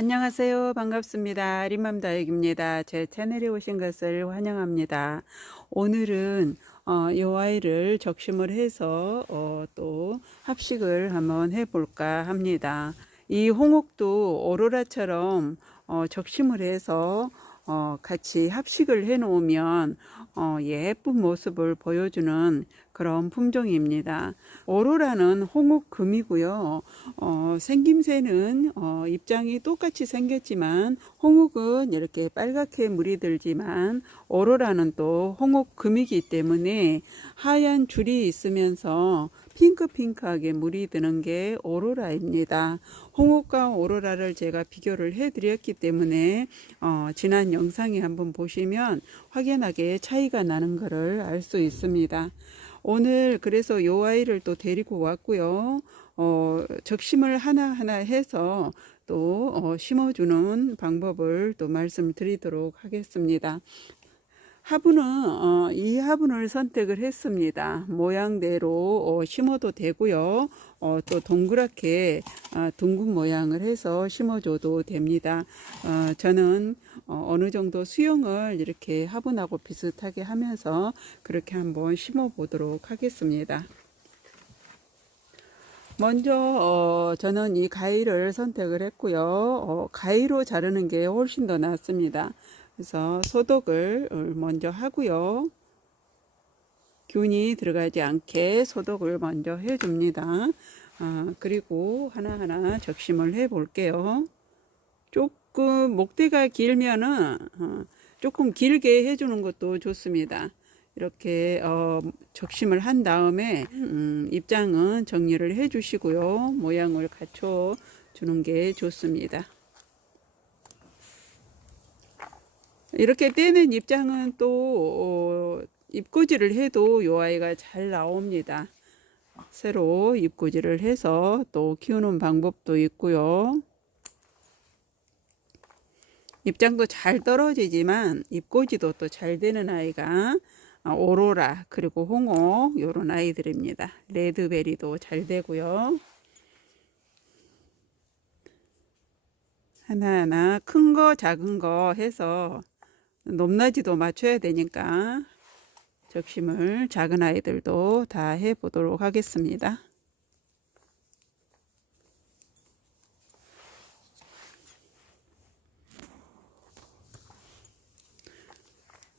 안녕하세요. 반갑습니다. 리맘다육입니다. 제 채널에 오신 것을 환영합니다. 오늘은 이 아이를 적심을 해서 또 합식을 한번 해볼까 합니다. 이 홍옥도 오로라처럼 적심을 해서 같이 합식을 해 놓으면 예쁜 모습을 보여주는 그런 품종입니다. 오로라는 홍옥금이고요. 생김새는 입장이 똑같이 생겼지만 홍옥은 이렇게 빨갛게 물이 들지만 오로라는 또 홍옥금이기 때문에 하얀 줄이 있으면서 핑크핑크하게 물이 드는 게 오로라입니다. 홍옥과 오로라를 제가 비교를 해 드렸기 때문에 지난 영상에 한번 보시면 확연하게 차이가 나는 것을 알 수 있습니다. 오늘 그래서 요 아이를 또 데리고 왔고요. 적심을 하나하나 해서 또 심어주는 방법을 또 말씀드리도록 하겠습니다. 화분은 이 화분을 선택을 했습니다. 모양대로 심어도 되고요. 또 동그랗게 둥근 모양을 해서 심어줘도 됩니다. 저는 어느 정도 수영을 이렇게 화분하고 비슷하게 하면서 그렇게 한번 심어 보도록 하겠습니다. 먼저 저는 이 가위를 선택을 했고요. 가위로 자르는 게 훨씬 더 낫습니다. 그래서 소독을 먼저 하고요. 균이 들어가지 않게 소독을 먼저 해줍니다. 그리고 하나하나 적심을 해 볼게요. 조금 목대가 길면은 조금 길게 해주는 것도 좋습니다. 이렇게 적심을 한 다음에 입장은 정리를 해 주시고요. 모양을 갖춰 주는 게 좋습니다. 이렇게 떼는 입장은 또 잎꽂이를 해도 요 아이가 잘 나옵니다. 새로 잎꽂이를 해서 또 키우는 방법도 있고요. 입장도 잘 떨어지지만 잎꽂이도 또 잘 되는 아이가 오로라 그리고 홍옥 요런 아이들입니다. 레드베리도 잘 되고요. 하나하나 큰 거 작은 거 해서 높낮이도 맞춰야 되니까 적심을 작은 아이들도 다 해 보도록 하겠습니다.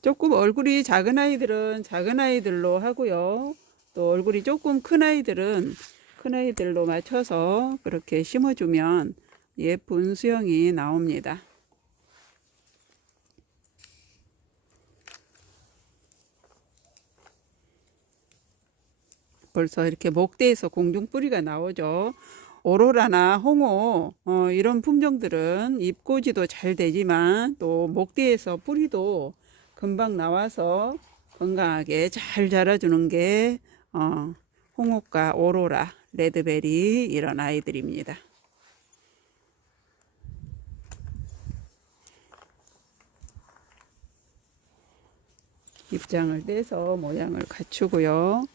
조금 얼굴이 작은 아이들은 작은 아이들로 하고요. 또 얼굴이 조금 큰 아이들은 큰 아이들로 맞춰서 그렇게 심어주면 예쁜 수영이 나옵니다. 벌써 이렇게 목대에서 공중뿌리가 나오죠. 오로라나 홍어 이런 품종들은 잎꽂이도 잘 되지만 또 목대에서 뿌리도 금방 나와서 건강하게 잘 자라주는 게 홍옥과 오로라, 레드베리 이런 아이들입니다. 입장을 떼서 모양을 갖추고요.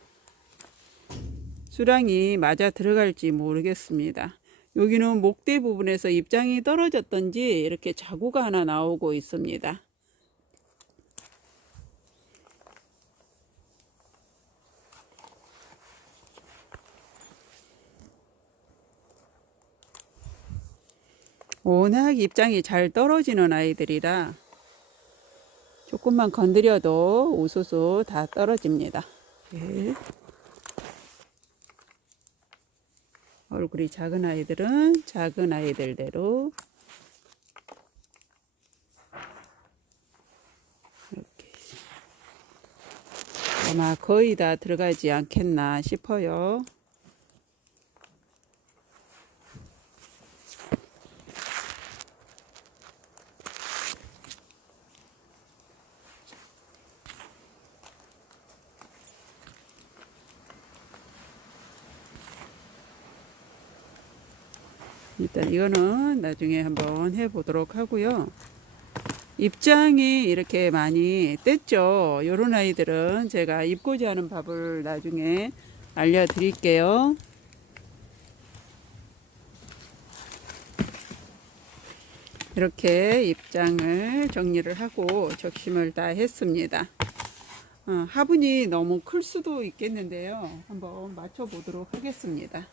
수량이 맞아 들어갈지 모르겠습니다. 여기는 목대 부분에서 입장이 떨어졌던지 이렇게 자구가 하나 나오고 있습니다. 워낙 입장이 잘 떨어지는 아이들이라 조금만 건드려도 우수수 다 떨어집니다. 네. 얼굴이 작은 아이들은 작은 아이들대로 이렇게 아마 거의 다 들어가지 않겠나 싶어요. 일단 이거는 나중에 한번 해보도록 하고요. 입장이 이렇게 많이 뗐죠. 요런 아이들은 제가 잎꽂이 하는 밥을 나중에 알려드릴게요. 이렇게 입장을 정리를 하고 적심을 다 했습니다. 화분이 너무 클 수도 있겠는데요. 한번 맞춰 보도록 하겠습니다.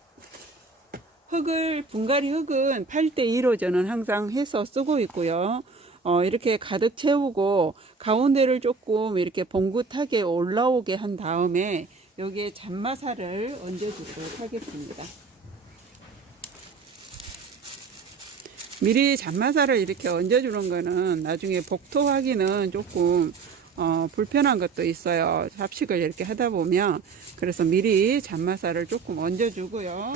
분갈이 흙은 8대2로 저는 항상 해서 쓰고 있고요. 이렇게 가득 채우고 가운데를 조금 이렇게 봉긋하게 올라오게 한 다음에 여기에 잔마살을 얹어 주도록 하겠습니다. 미리 잔마살을 이렇게 얹어 주는 거는 나중에 복토하기는 조금 불편한 것도 있어요. 합식을 이렇게 하다 보면. 그래서 미리 잔마살을 조금 얹어 주고요.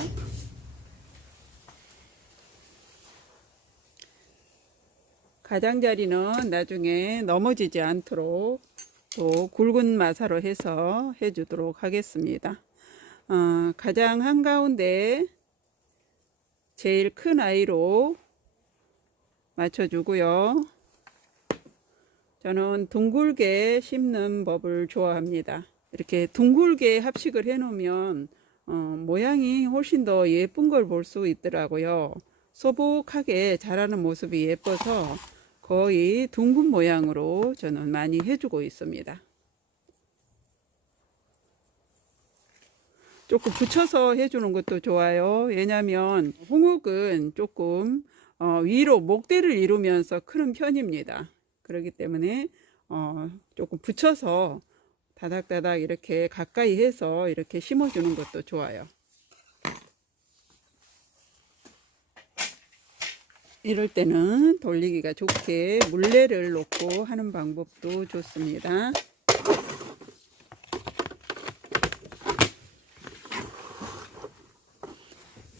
가장자리는 나중에 넘어지지 않도록 또 굵은 마사로 해서 해주도록 하겠습니다. 가장 한가운데 제일 큰 아이로 맞춰주고요. 저는 둥글게 심는 법을 좋아합니다. 이렇게 둥글게 합식을 해 놓으면 모양이 훨씬 더 예쁜 걸 볼 수 있더라고요. 소복하게 자라는 모습이 예뻐서 거의 둥근 모양으로 저는 많이 해주고 있습니다. 조금 붙여서 해주는 것도 좋아요. 왜냐하면 홍옥은 조금 위로 목대를 이루면서 크는 편입니다. 그렇기 때문에 조금 붙여서 다닥다닥 이렇게 가까이 해서 이렇게 심어주는 것도 좋아요. 이럴 때는 돌리기가 좋게 물레를 놓고 하는 방법도 좋습니다.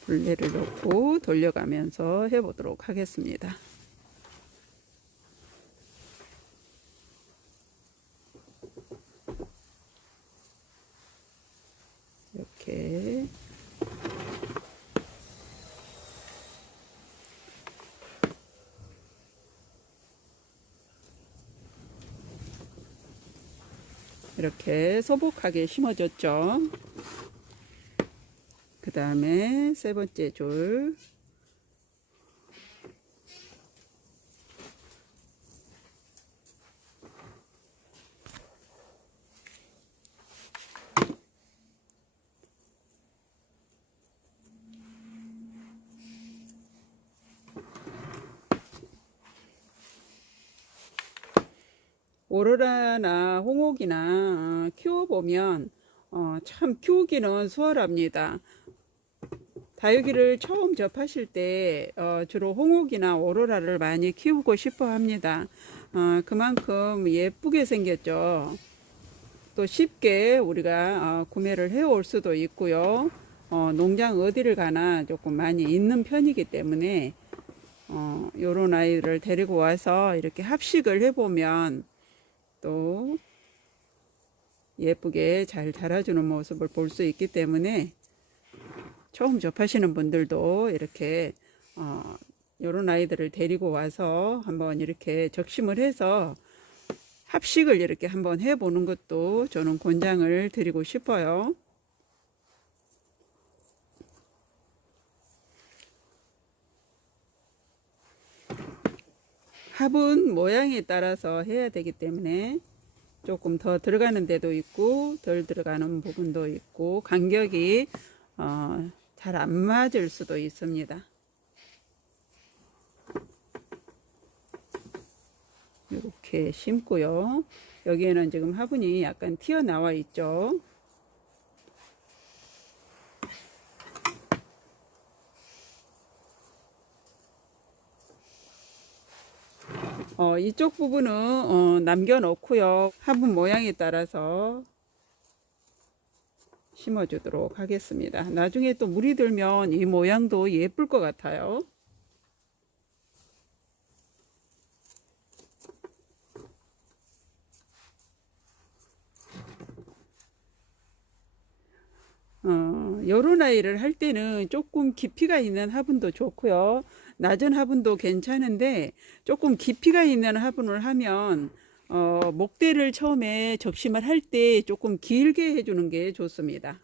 물레를 놓고 돌려가면서 해보도록 하겠습니다. 이렇게 이렇게 소복하게 심어줬죠. 그 다음에 세 번째 줄 오로라나 홍옥이나 키워보면 참 키우기는 수월합니다. 다육이를 처음 접하실 때 주로 홍옥이나 오로라를 많이 키우고 싶어 합니다. 그만큼 예쁘게 생겼죠. 또 쉽게 우리가 구매를 해 올 수도 있고요. 농장 어디를 가나 조금 많이 있는 편이기 때문에 요런 아이를 데리고 와서 이렇게 합식을 해보면 또 예쁘게 잘 자라주는 모습을 볼 수 있기 때문에 처음 접하시는 분들도 이렇게 요런 아이들을 데리고 와서 한번 이렇게 적심을 해서 합식을 이렇게 한번 해보는 것도 저는 권장을 드리고 싶어요. 화분 모양에 따라서 해야 되기 때문에 조금 더 들어가는 데도 있고 덜 들어가는 부분도 있고 간격이 잘 안 맞을 수도 있습니다. 이렇게 심고요. 여기에는 지금 화분이 약간 튀어나와 있죠. 이쪽 부분은 남겨 놓고요. 화분 모양에 따라서 심어 주도록 하겠습니다. 나중에 또 물이 들면 이 모양도 예쁠 것 같아요. 요런 아이를 할 때는 조금 깊이가 있는 화분도 좋고요. 낮은 화분도 괜찮은데 조금 깊이가 있는 화분을 하면 목대를 처음에 적심을 할 때 조금 길게 해주는 게 좋습니다.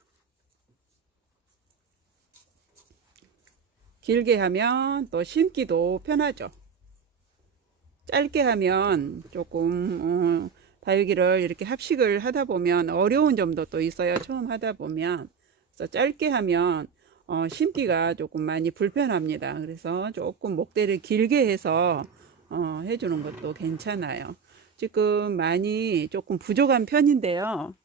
길게 하면 또 심기도 편하죠. 짧게 하면 조금 다육이를 이렇게 합식을 하다 보면 어려운 점도 또 있어요. 처음 하다 보면. 그래서 짧게 하면 심기가 조금 많이 불편합니다. 그래서 조금 목대를 길게 해서 해주는 것도 괜찮아요. 지금 많이 조금 부족한 편인데요.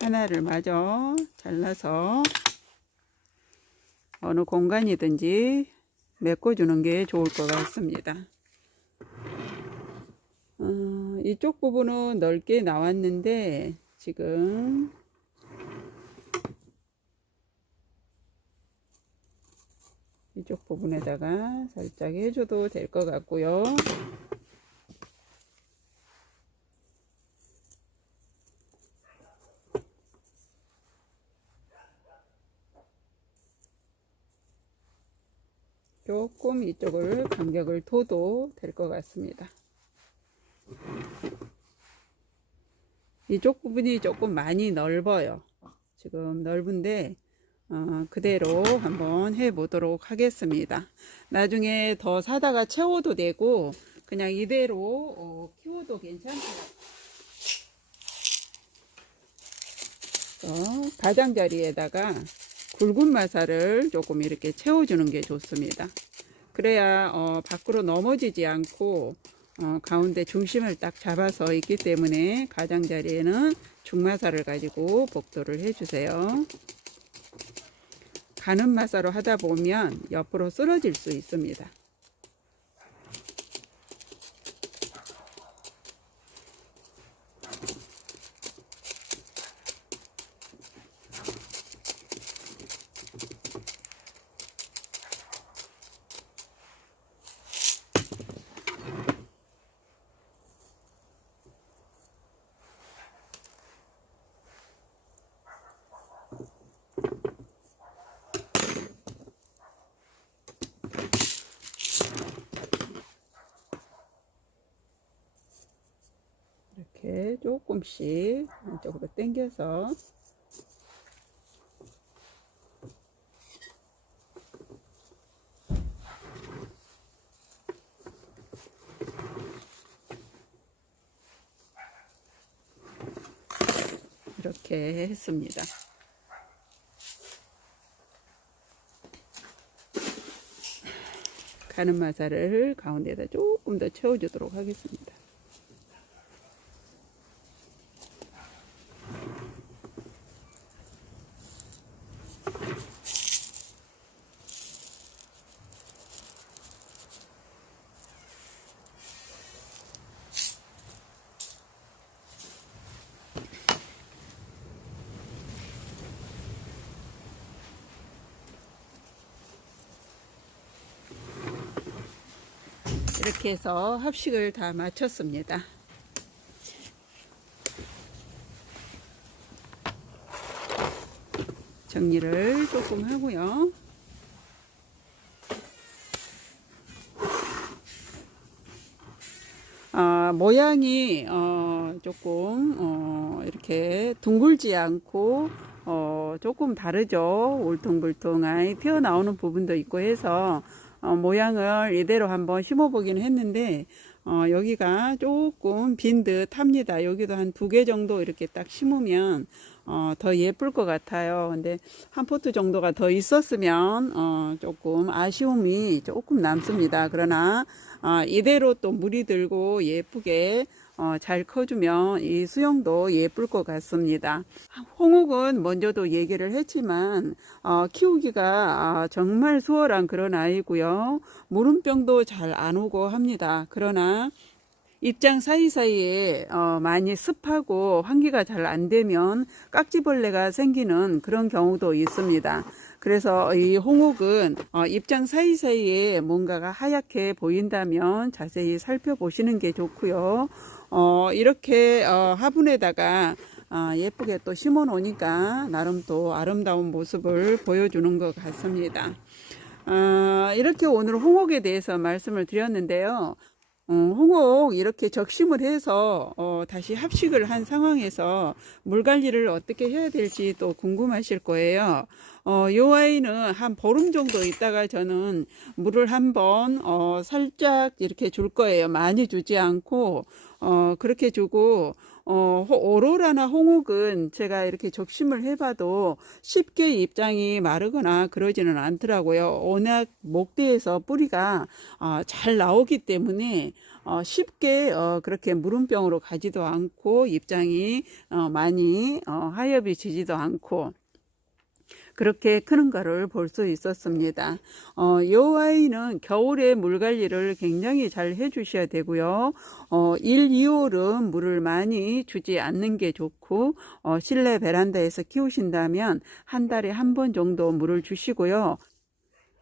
하나를 마저 잘라서 어느 공간이든지 메꿔주는 게 좋을 것 같습니다. 이쪽 부분은 넓게 나왔는데 지금 이쪽 부분에다가 살짝 해줘도 될 것 같고요. 조금 이쪽을 간격을 둬도 될 것 같습니다. 이쪽 부분이 조금 많이 넓어요. 지금 넓은데 그대로 한번 해 보도록 하겠습니다. 나중에 더 사다가 채워도 되고 그냥 이대로 키워도 괜찮고요. 가장자리에다가 굵은 마사를 조금 이렇게 채워주는 게 좋습니다. 그래야 밖으로 넘어지지 않고 가운데 중심을 딱 잡아서 있기 때문에 가장자리에는 중마사를 가지고 복도를 해주세요. 가는 마사로 하다 보면 옆으로 쓰러질 수 있습니다. 이렇게 조금씩 안쪽으로 당겨서 이렇게 했습니다. 가는 마사를 가운데다 조금 더 채워주도록 하겠습니다. 이렇게 해서 합식을 다 마쳤습니다. 정리를 조금 하고요. 모양이 조금 이렇게 둥글지 않고 조금 다르죠. 울퉁불퉁하게 튀어나오는 부분도 있고 해서 모양을 이대로 한번 심어 보긴 했는데 여기가 조금 빈 듯 합니다. 여기도 한 2개 정도 이렇게 딱 심으면 더 예쁠 것 같아요. 근데 한 포트 정도가 더 있었으면 조금 아쉬움이 조금 남습니다. 그러나 이대로 또 물이 들고 예쁘게 잘 커주면 이 수영도 예쁠 것 같습니다. 홍옥은 먼저도 얘기를 했지만 키우기가 정말 수월한 그런 아이고요. 무름병도 잘 안 오고 합니다. 그러나 입장 사이사이에 많이 습하고 환기가 잘 안 되면 깍지벌레가 생기는 그런 경우도 있습니다. 그래서 이 홍옥은 입장 사이사이에 뭔가가 하얗게 보인다면 자세히 살펴보시는 게 좋고요. 이렇게 화분에다가 예쁘게 또 심어 놓으니까 나름 또 아름다운 모습을 보여주는 것 같습니다. 이렇게 오늘 홍옥에 대해서 말씀을 드렸는데요. 홍옥 이렇게 적심을 해서 다시 합식을 한 상황에서 물 관리를 어떻게 해야 될지 또 궁금하실 거예요. 요 아이는 한 보름 정도 있다가 저는 물을 한번 살짝 이렇게 줄 거예요. 많이 주지 않고 그렇게 주고 오로라나 홍옥은 제가 이렇게 적심을 해봐도 쉽게 잎장이 마르거나 그러지는 않더라고요. 워낙 목대에서 뿌리가 잘 나오기 때문에 쉽게 그렇게 무름병으로 가지도 않고 잎장이 많이 하엽이 지지도 않고 그렇게 크는 거를 볼 수 있었습니다. 요 아이는 겨울에 물 관리를 굉장히 잘 해주셔야 되고요. 1, 2월은 물을 많이 주지 않는 게 좋고 실내 베란다에서 키우신다면 한 달에 한 번 정도 물을 주시고요.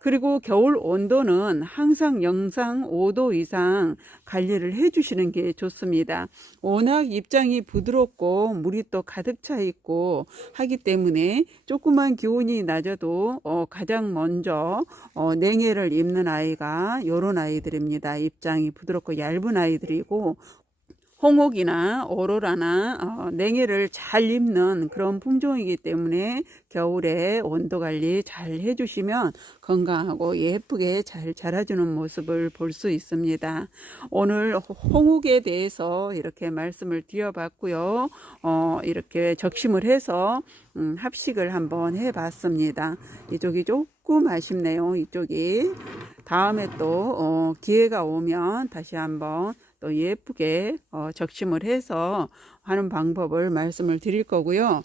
그리고 겨울 온도는 항상 영상 5도 이상 관리를 해주시는 게 좋습니다. 워낙 잎장이 부드럽고 물이 또 가득 차 있고 하기 때문에 조그만 기온이 낮아도 가장 먼저 냉해를 입는 아이가 요런 아이들입니다. 잎장이 부드럽고 얇은 아이들이고 홍옥이나 오로라나 냉해를 잘 입는 그런 품종이기 때문에 겨울에 온도 관리 잘 해주시면 건강하고 예쁘게 잘 자라주는 모습을 볼 수 있습니다. 오늘 홍옥에 대해서 이렇게 말씀을 드려봤고요. 이렇게 적심을 해서 합식을 한번 해봤습니다. 이쪽이 조금 아쉽네요. 이쪽이 다음에 또 기회가 오면 다시 한번 또 예쁘게 적심을 해서 하는 방법을 말씀을 드릴 거고요.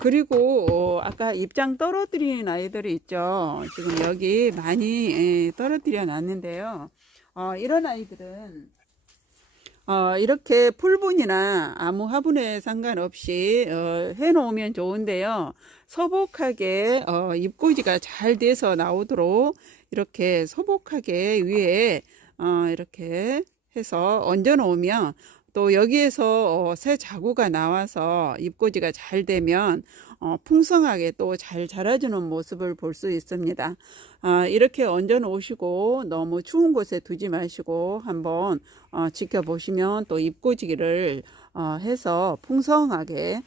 그리고 아까 잎장 떨어뜨리는 아이들이 있죠. 지금 여기 많이 떨어뜨려 놨는데요. 이런 아이들은 이렇게 풀분이나 아무 화분에 상관없이 해 놓으면 좋은데요. 소복하게 잎꽂이가 잘 돼서 나오도록 이렇게 소복하게 위에 이렇게 해서 얹어 놓으면 또 여기에서 새 자구가 나와서 잎꽂이가 잘 되면 풍성하게 또 잘 자라주는 모습을 볼 수 있습니다. 이렇게 얹어 놓으시고 너무 추운 곳에 두지 마시고 한번 지켜보시면 또 잎꽂이기를 해서 풍성하게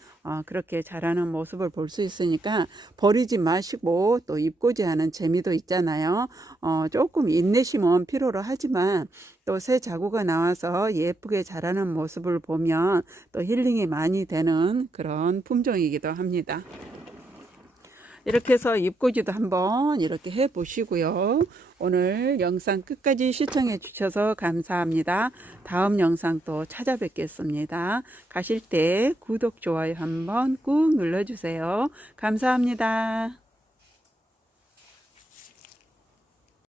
그렇게 자라는 모습을 볼 수 있으니까 버리지 마시고 또 잎꽂이 하는 재미도 있잖아요. 조금 인내심은 필요로 하지만 또 새 자구가 나와서 예쁘게 자라는 모습을 보면 또 힐링이 많이 되는 그런 품종이기도 합니다. 이렇게 해서 잎꽂이도 한번 이렇게 해 보시고요. 오늘 영상 끝까지 시청해 주셔서 감사합니다. 다음 영상 또 찾아뵙겠습니다. 가실 때 구독, 좋아요 한번 꾹 눌러주세요. 감사합니다.